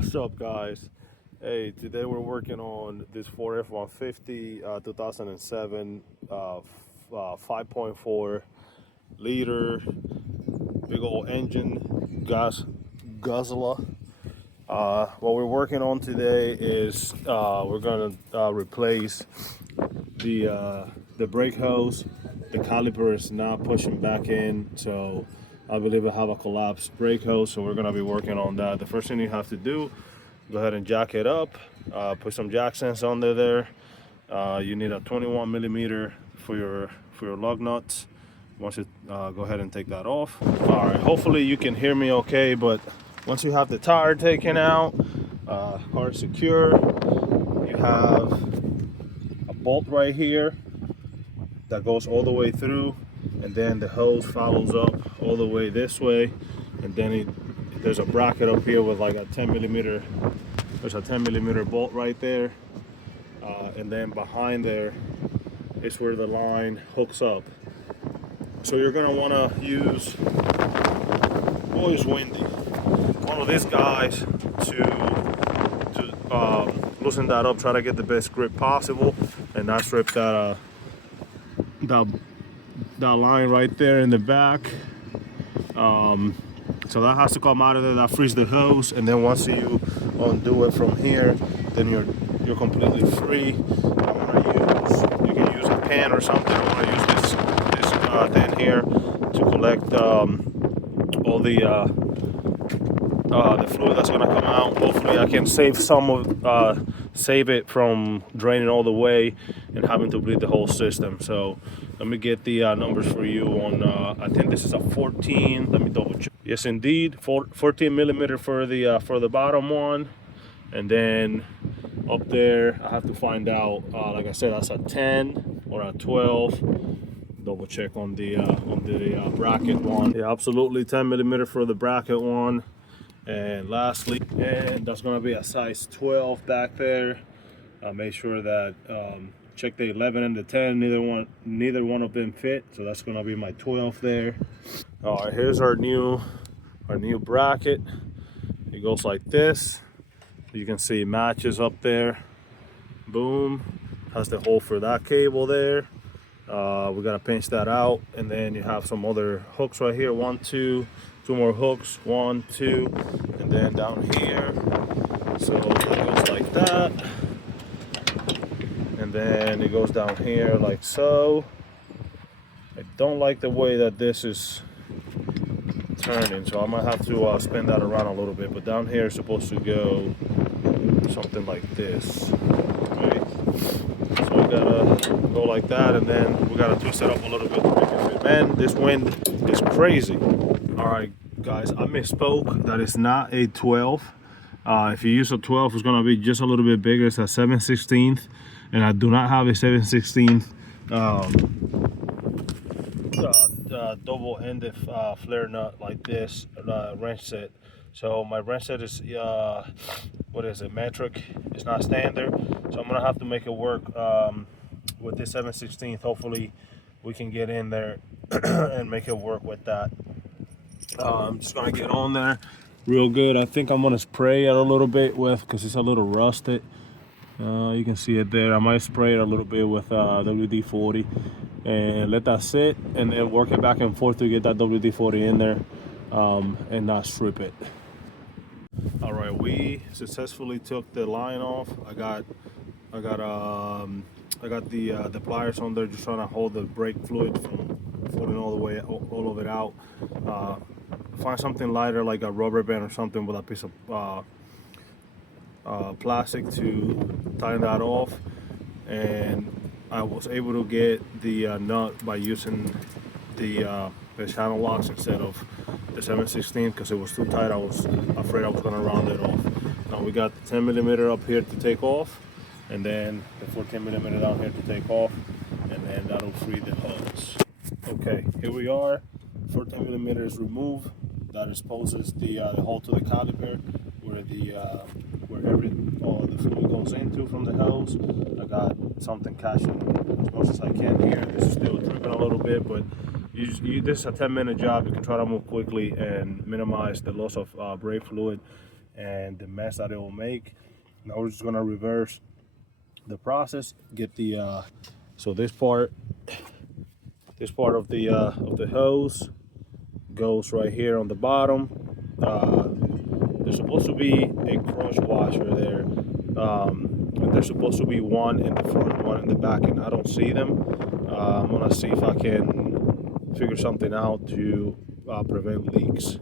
What's up, guys? Hey, today we're working on this Ford F150 2007 5.4 liter big old engine gas guzzler. What we're working on today is we're gonna replace the brake hose. The caliper is not pushing back in, so I believe I have a collapsed brake hose, so we're gonna be working on that. The first thing you have to do, go ahead and jack it up, put some jack stands under there. You need a 21 millimeter for your lug nuts. Once you go ahead and take that off. All right, hopefully you can hear me okay, but once you have the tire taken out, car secure, you have a bolt right here that goes all the way through, and then the hose follows up all the way this way, and then there's a bracket up here with like a 10 millimeter. There's a 10 millimeter bolt right there, and then behind there is where the line hooks up. So you're gonna want to use, oh, it's windy, one of these guys to loosen that up. Try to get the best grip possible, and not strip that line right there in the back. So that has to come out of there. That frees the hose, and then once you undo it from here, then you're completely free. You can use a pan or something. I want to use this thing here to collect all the fluid that's gonna come out. Hopefully, I can save it from draining all the way and having to bleed the whole system. So let me get the numbers for you on. I think this is a 14. Let me double check. Yes, indeed, 14 millimeter for the bottom one, and then up there I have to find out. Like I said, that's a 10 or a 12. Double check on the bracket one. Yeah, absolutely 10 millimeter for the bracket one. And lastly, and that's gonna be a size 12 back there. Make sure that check the 11 and the 10. Neither one of them fit, so that's gonna be my 12 there. All right, here's our new bracket. It goes like this. You can see matches up there. Boom. Has the hole for that cable there. We gotta pinch that out, and then you have some other hooks right here. Two more hooks. 1, 2, and then down here. So it goes like that, and then it goes down here like so. I don't like the way that this is turning, so I might have to spin that around a little bit. But down here is supposed to go something like this. Right? So we gotta go like that, and then we gotta twist it up a little bit to make it fit. Man, this wind is crazy. All right, guys, I misspoke. That is not a 12. If you use a 12, it's gonna be just a little bit bigger. It's a 7/16, and I do not have a 7/16 double-ended flare nut like this wrench set. So my wrench set is what is it, metric? It's not standard, so I'm gonna have to make it work with this 7/16. Hopefully we can get in there and make it work with that. I'm just gonna get on there real good. I think I'm gonna spray it a little bit because it's a little rusted. You can see it there. I might spray it a little bit with WD-40 and let that sit, and then work it back and forth to get that WD-40 in there and not strip it. All right, we successfully took the line off. I got the pliers on there, just trying to hold the brake fluid from floating all of it out. Find something lighter like a rubber band or something with a piece of plastic to tighten that off, and I was able to get the nut by using the channel locks instead of the 7/16 because it was too tight. I was afraid I was going to round it off. Now we got the 10 millimeter up here to take off, and then the 14 millimeter down here to take off, and then that'll free the hose. Okay, here we are. 14 millimeter is removed. That exposes the hole to the caliper where all the fluid goes into from the hose. I got something catching as much as I can here. This is still dripping a little bit, but this is a 10-minute job. You can try to move quickly and minimize the loss of brake fluid and the mess that it will make. Now we're just gonna reverse the process, get the so this part of the hose goes right here on the bottom. There's supposed to be a crush washer there, and there's supposed to be one in the front, one in the back, and I don't see them. I'm gonna see if I can figure something out to prevent leaks.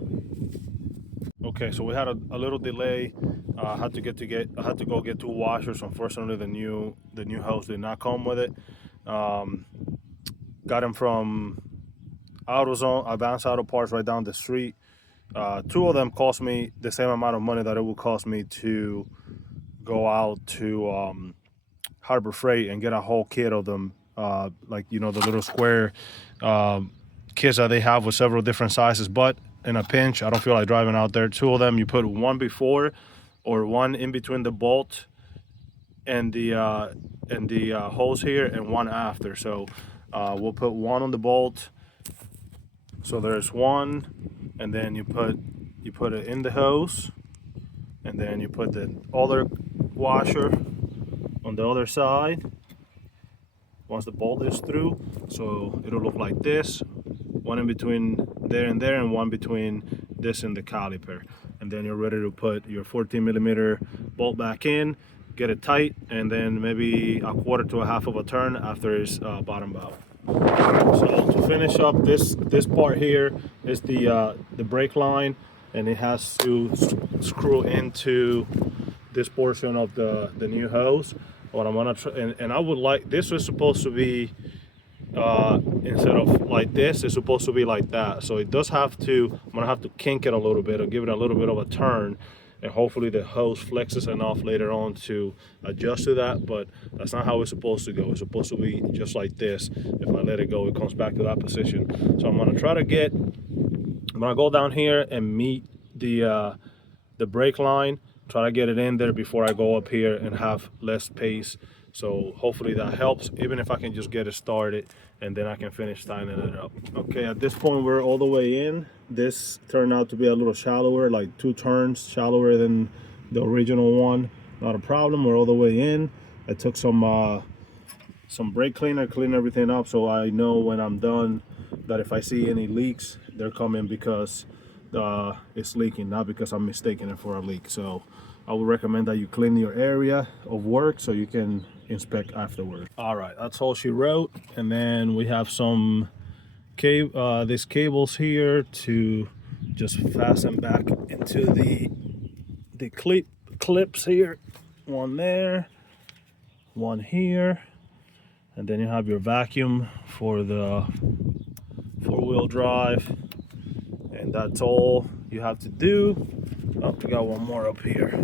Okay, so we had a little delay. I had to go get 2 washers. Unfortunately, the new hose did not come with it. Got them from AutoZone, Advanced Auto Parts, right down the street. 2 of them cost me the same amount of money that it would cost me to go out to Harbor Freight and get a whole kit of them, like, you know, the little square kits that they have with several different sizes. But in a pinch, I don't feel like driving out there. 2 of them, you put one before or one in between the bolt and the hose here, and one after. So we'll put one on the bolt. So there's one, and then you put it in the hose, and then you put the other washer on the other side once the bolt is through. So it'll look like this, one in between there and there, and one between this and the caliper. And then you're ready to put your 14mm bolt back in, get it tight, and then maybe a quarter to a half of a turn after it's bottomed out. So to finish up, this part here is the brake line, and it has to screw into this portion of the new hose. What I'm gonna try, and I would like, this was supposed to be instead of like this, it's supposed to be like that. So it does have to, I'm gonna have to kink it a little bit or give it a little bit of a turn, and hopefully the hose flexes enough later on to adjust to that. But that's not how it's supposed to go. It's supposed to be just like this. If I let it go, it comes back to that position. So I'm gonna try to get, I'm gonna go down here and meet the brake line, try to get it in there before I go up here and have less pace. So hopefully that helps, even if I can just get it started, and then I can finish tightening it up. Okay, at this point we're all the way in. This turned out to be a little shallower, like 2 turns shallower than the original one. Not a problem, we're all the way in. I took some brake cleaner, clean everything up, so I know when I'm done that if I see any leaks, they're coming because it's leaking, not because I'm mistaking it for a leak. So I would recommend that you clean your area of work so you can inspect afterward. All right, that's all she wrote. And then we have some these cables here to just fasten back into the clips here. One there, one here, and then you have your vacuum for the 4-wheel drive. And that's all you have to do. Oh, we got one more up here.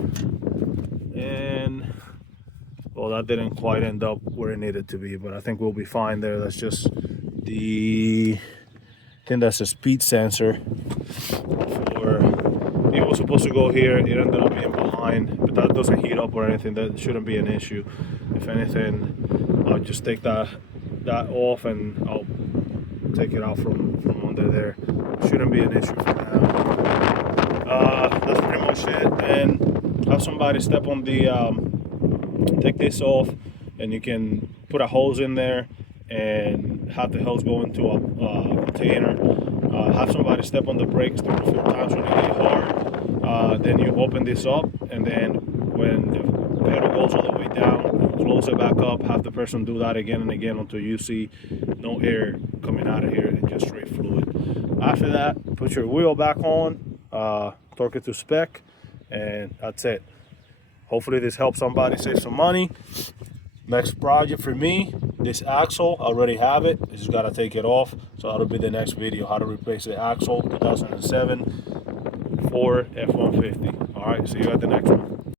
And well, that didn't quite end up where it needed to be, but I think we'll be fine there. That's just I think that's a speed sensor. It was supposed to go here, it ended up being behind, but that doesn't heat up or anything. That shouldn't be an issue. If anything, I'll just take that off, and I'll take it out from under there. Shouldn't be an issue for now. That's pretty much it. And have somebody step on take this off, and you can put a hose in there and have the hose go into a container. Have somebody step on the brakes 3 to 4 times when they get hard. Then you open this up, and then when the pedal goes all the way down, close it back up. Have the person do that again and again until you see no air coming out of here and just straight fluid. After that, put your wheel back on, torque it to spec, and that's it. Hopefully this helps somebody save some money. Next project for me, this axle, I already have it. I just gotta take it off. So that'll be the next video, how to replace the axle, 2007 Ford F150. All right, see you at the next one.